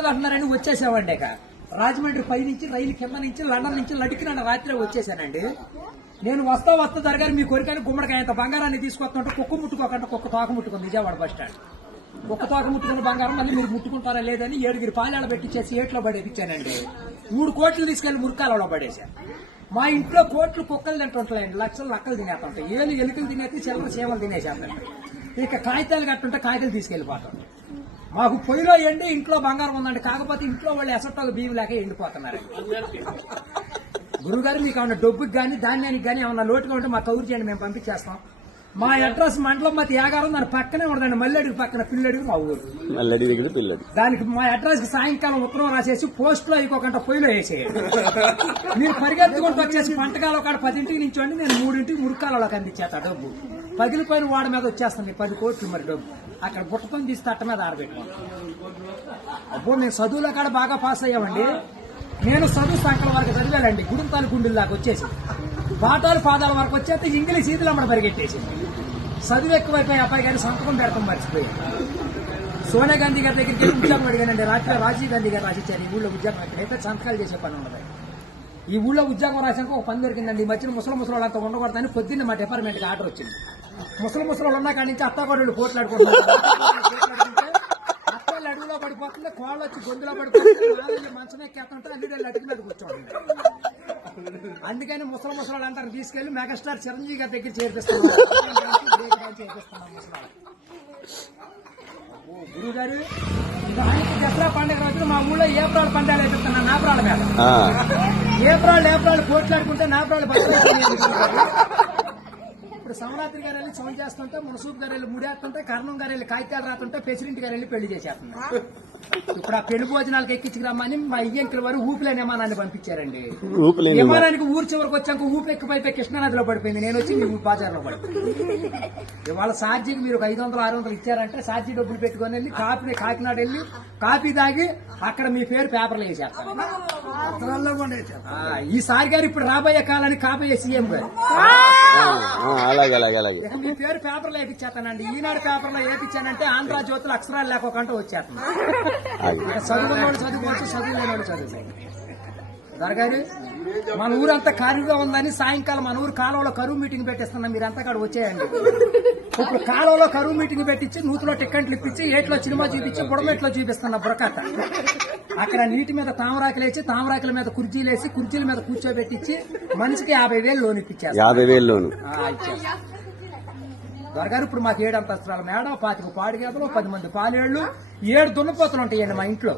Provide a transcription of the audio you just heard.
రాలేదు అంటున్నారని వచ్చేసామండి. ఇక రాజమండ్రి పై నుంచి రైలు కింద నుంచి లండన్ నుంచి లడికిన రాత్రి వచ్చేసానండి. నేను వస్తా దొరగారు మీ కోరికని గుమ్మడికాయంత బంగారాన్ని తీసుకొస్తుంటే కుక్క ముట్టుకోకుండా కుక్క తోక ముట్టుకుంది విజయవాడ బస్ స్టాండ్. కుక్క తోక ముట్టుకున్న బంగారం మళ్ళీ మీరు ముట్టుకుంటారా లేదని 7 పాలాలు పెట్టించేసి ఏట్లో పడేపించానండి. 3 కోట్లు తీసుకెళ్లి మురికాలలో పడేశాను. మా ఇంట్లో కోట్లు కుక్కలు తింటుంటాయండి, లక్షలు లక్కలు తినేస్తుంటాయి. ఎలుకలు తినేసి చిల్లర సేవలు తినేసేస్తాయి. ఇక కాగితాలు కట్టుంటే కాగితాలు తీసుకెళ్లిపోతాం. మాకు పొయ్యిలో ఎండి ఇంట్లో బంగారం ఉందండి, కాకపోతే ఇంట్లో వాళ్ళు ఎసట్టోకి బియ్యం లేక ఎండిపోతున్నారు. గురుగారు మీకు ఏమన్నా డబ్బుకి కానీ ధాన్యానికి కానీ ఏమన్నా లోటుగా ఉంటే మా కౌరు చేయండి, మేము పంపించేస్తాం. మా అడ్రస్ మండలం మతి యాగారం, దాని పక్కనే ఉండదండి. మల్లెడికి పక్కన పిల్లడికి మా ఊరు. దానికి మా అడ్రస్ కి సాయంకాలం ఉత్తరం రాసేసి పోస్ట్ లో అయిపోకుండా పొయ్యిలో వేసేయండి. మీరు పరిగెత్తుకుంటూ వచ్చేసి పంటకాల ఒక 10ంటికి నించోండి, నేను 3ంటికి మురికాలలోకి అందించేస్తా డబ్బు. పగిలిపోయిన వాడి మీద వచ్చేస్తుంది 10 కోట్లు మరి డబ్బు. అక్కడ బుట్టతో తీసి తట్ట మీద ఆరబెట్టుకోండి. అప్పుడు నేను చదువులో కాడ బాగా పాస్ అయ్యామండి. నేను చదువు సంకల వరకు చదివానండి, గుడుంతాలు గుండెల దాకా వచ్చేసి పాఠాలు పాదాల వరకు వచ్చేస్తే ఇంగ్లీష్ ఈదులు అమ్మడ పరిగెట్టేసింది. చదువు ఎక్కువైపోయి అబ్బాయి గారి సంతకం పెడతాం మర్చిపోయాను. సోనియా గాంధీ గారి దగ్గరికి వెళ్ళి ఉద్యోగం అడిగానండి. రాత్రి రాజీవ్ గాంధీ గారు రాసిచ్చారు, ఈ ఊళ్ళో ఉద్యోగం ఎక్కడైతే సంతకాలు చేసే పని ఉండదు. ఈ ఊళ్ళో ఉద్యోగం రాసాక ఒక పని దొరికిందండి. ఈ మధ్యన ముసలి అంతా ఉండకూడదని పొద్దున్న మా డిపార్ట్మెంట్కి ఆర్డర్ వచ్చింది. ముసలి ఉన్న కాడి నుంచి అత్తగొడలు పోట్లాడుకుంటున్నారు. అత్తలు అడుగులో పడిపోతుంది, కోళ్ళు వచ్చి గొంతులో పడిపోతుంది, మంచం ఎక్కేస్తుంటే అల్లుడు అడుగు మీద కూర్చోండి. అందుకని ముసలి అంటారు తీసుకెళ్లి మెగాస్టార్ చిరంజీవి గారి దగ్గర చేర్పిస్తున్నాం. గురువు గారు ఆయనకి దసరా పండుగ రోజున మా ఊళ్ళో ఏప్రాల్ పండుగలు అయిపోతున్నా నాపరాల మీద. ఏప్రాల్ పోట్లాడుకుంటే నాపరాలు ఇప్పుడు సమరాత్రి గారు వెళ్ళి సౌండ్ చేస్తుంటే, మునసూప్ గారు వెళ్ళి ముడేస్తుంటే, కర్ణం గారు వెళ్ళి కాగితాలు రాస్తుంటే, ప్రెసిడెంట్ గారు వెళ్ళి పెళ్లి చేసేస్తున్నారు. ఇప్పుడు ఆ పెళ్లి భోజనాలకు ఎక్కించుకురమ్మని మా ఇయ్యంకుల వారు ఊపిలేని విమానాన్ని పంపించారండి. విమానానికి ఊరు చివరికి వచ్చాక ఊపి ఎక్కిపోయిపోయి కృష్ణానదిలో పడిపోయింది. నేను వచ్చి మీ బాజార్లో పడిపోయింది. ఇవాళ ఛార్జీకి మీరు 500-600 ఇచ్చారంటే ఛార్జీ డబ్బులు పెట్టుకుని వెళ్ళి కాకినాడ వెళ్ళి కాఫీ తాగి అక్కడ మీ పేరు పేపర్లో వేసేస్తారు. ఈసారి గారు ఇప్పుడు రాబోయే కాలానికి కాబోయే సీఎం గారు మీ పేరు పేపర్లో వేపించేస్తానండి. ఈనాడు పేపర్లో వేపించానంటే ఆంధ్రజ్యోతులు అక్షరాలు లేకోకుండా వచ్చేస్తాను. చదువుకున్నోడు చదువుకోవచ్చు, చదువులేనోడు చదువుకోవచ్చు. దొరగారు మన ఊరంతా ఖాళీగా ఉందని సాయంకాలం మన ఊరు కాలువలో కరువు మీటింగ్ పెట్టిస్తున్నాం, మీరంతా కాడ వచ్చేయండి. ఇప్పుడు కాలువలో కరువు మీటింగ్ పెట్టించి నూతులో టిక్కెట్లు ఇప్పించి ఏట్లో సినిమా చూపించి బుడమెట్లో చూపిస్తున్నా బురకట్ట. అక్కడ నీటి మీద తామరాకులు వేసి తామరాకుల మీద కుర్చీలు వేసి కుర్చీల మీద కూర్చోబెట్టించి మనిషికి 50,000 లోన్ ఇప్పించారు. 50,000 లోను దొరగారు ఇప్పుడు మాకు 7 అంతస్తుల మేడ, 25 పాడి గేదలు, 10 మంది పాలేళ్లు, 7 దున్నపోతులు ఉంటాయండి మా ఇంట్లో.